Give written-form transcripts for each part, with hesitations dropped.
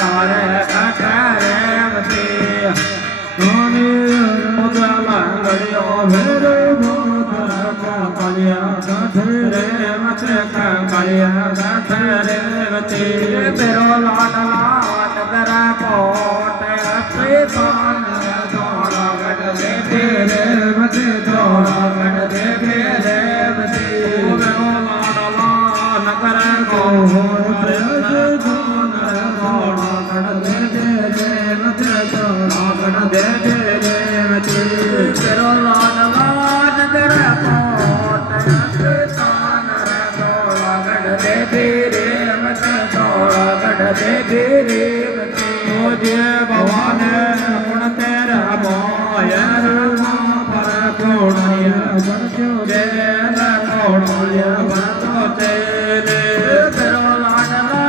करे कठरे मते सोनी मुदला गड़ियो मेरे कलिया कठरे मते कलिया कठरे मते मेरो लाडला नगर कोट श्रीमान दौड़ा गढ़ दे तेरे मते दौड़ा गढ़ दे तेरे मते मेरो लाडला नगर कोट श्रीमान दौड़ा गढ़ दे तेरे मते दौड़ा गढ़ दे तेरे मते मेरो लाडला नगर कोट श्रीमान दौड़ा गढ़ दे तेरे मते दौड़ा गढ़ दे तेरे मते मुझे भगवान गुण तेरा मायर पर कोणिया बरजो जेल कोणिया बरजो चले तेरो लाडला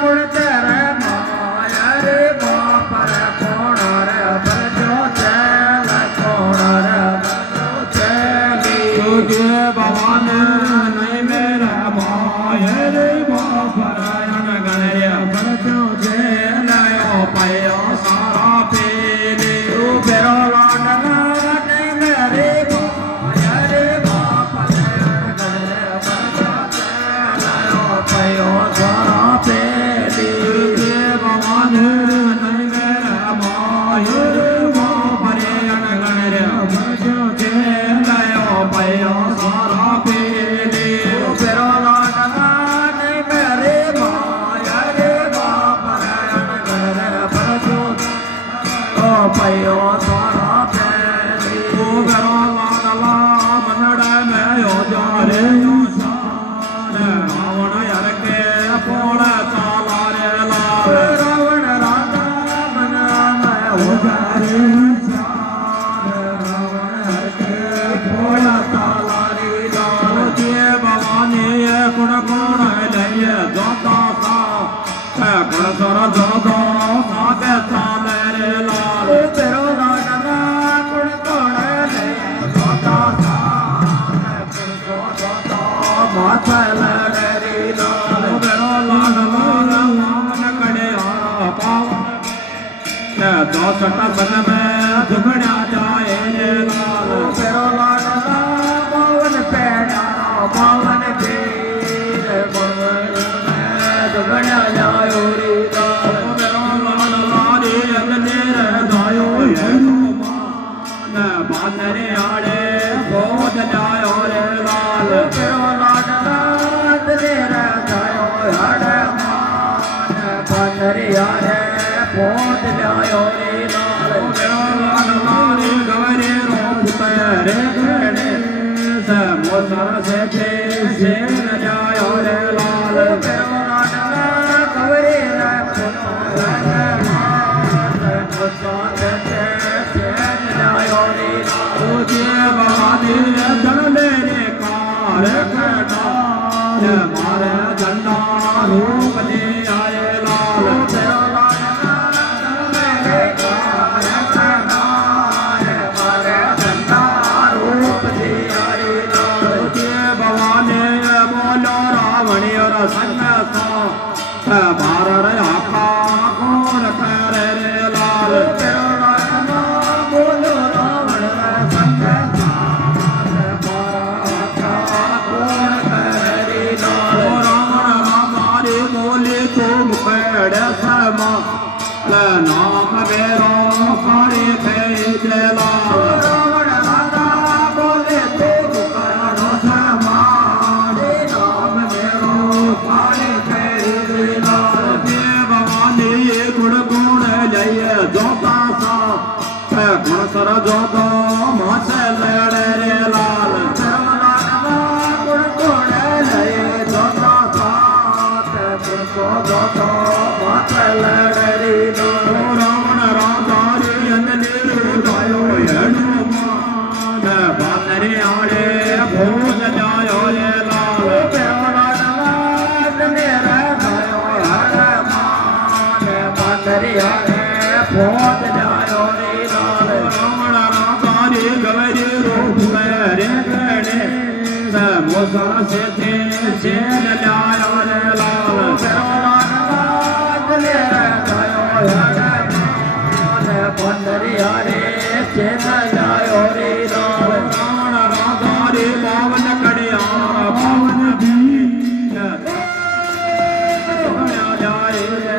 गुण तेरा मायर पर कोणर बरजो जेल कोणर बरजो चले तुझे भगवान नहीं मेरा मायर परायण गणरिया बरजो जेल पायो सारा पीले तू बेरो लाडला नहीं मेरे मायर बाप पायो सारा पीले तुझे भगवान नहीं मेरा मायर बाप गणरिया बरजो जेल पायो सारा पीले तू बेरो लाडला नहीं मेरे मायर बाप पायो सारा पीले तू बेरो लाडला मनड़ में यो जारे रावण यार के पोड़ चाला रे लाल रावण राधा मन में हो जारे रावण यार के पोड़ चाला रे लाल जे भवानी गुण गुण लय जोता सा गुण सर जोता सागे चाले रे लाल तेरो लाडला गुण गुण लय जोता सा गुण जोता माचल रे लाल तेरो लाडला मन कड़े आ पावन दो सटा सन में दुगड़ा जाए रे लाल तेरो लाडला पावन पेड़ा पावन पीर पवन में दुगड़ा जायो रे लाल तेरो लाडला रे अगनेर दायो है बांधरे आड़े बोध जायो रे लाल तेरो लाडला अगनेर दायो हड़े बांधरे आड़े बोध जायो रे लाल तेरो लाडला रे गवरे रोप रे गणे मोसर से न जायो रे लाल तेरो लाडला गवरे तुझे भवानी धन मेरे कार कटार मारे झंडा रूप दे आए लाल तेरो लाडला धन मेरे कार कटार मारे झंडा रूप दे आए लाल तुझे भवानी बोलो रावण और संग सा भारत आका कौन करे रे लाल तेरो लाडला बोलो रावण संग कौन करे रे लाल रावण हमारे बोले तो मुखेड़ समा नाम मेरो खारे थे लाल रावण राधा बोले तो मुखेड़ समा नाम मेरो खारे थे लाल भवानी गुण गुण लय जोता सा गुण सर जोतो मासे लड़े रे लाल तेरो लाडला गुण गुण लय जोता सा गुण सो जोतो मासे लड़े रे लाल रावण राधा रे अननीर गायो हेणु मान बांधरे आड़े भोज जायो रे लाल तेरो लाडला अननीर गायो हर मान बांधरे आड़े भोज जायो रे लाल रावण राधा रे गवरे रूप रे गणे मोसर से न जायो रे लाल तेरो लाडला રાવણ રાધા રે પાવન કડિયા પાવન ભીર જાય રે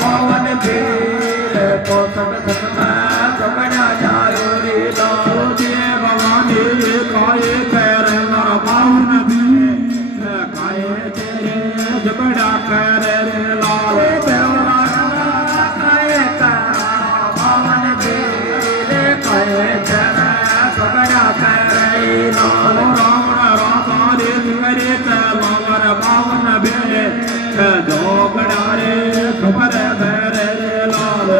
પાવન ભીર પોતક સતમાં જમણા જાયો રે લાલ ભવાની કાય કર નર પાવન ભીર કાય તેરે જબડા કર રે લાલ રાવણ રાધા રે તિવરે લાવર પાવન ભીર જોગડા રે ખબર ભરે લાલ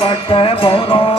પટ ભોરો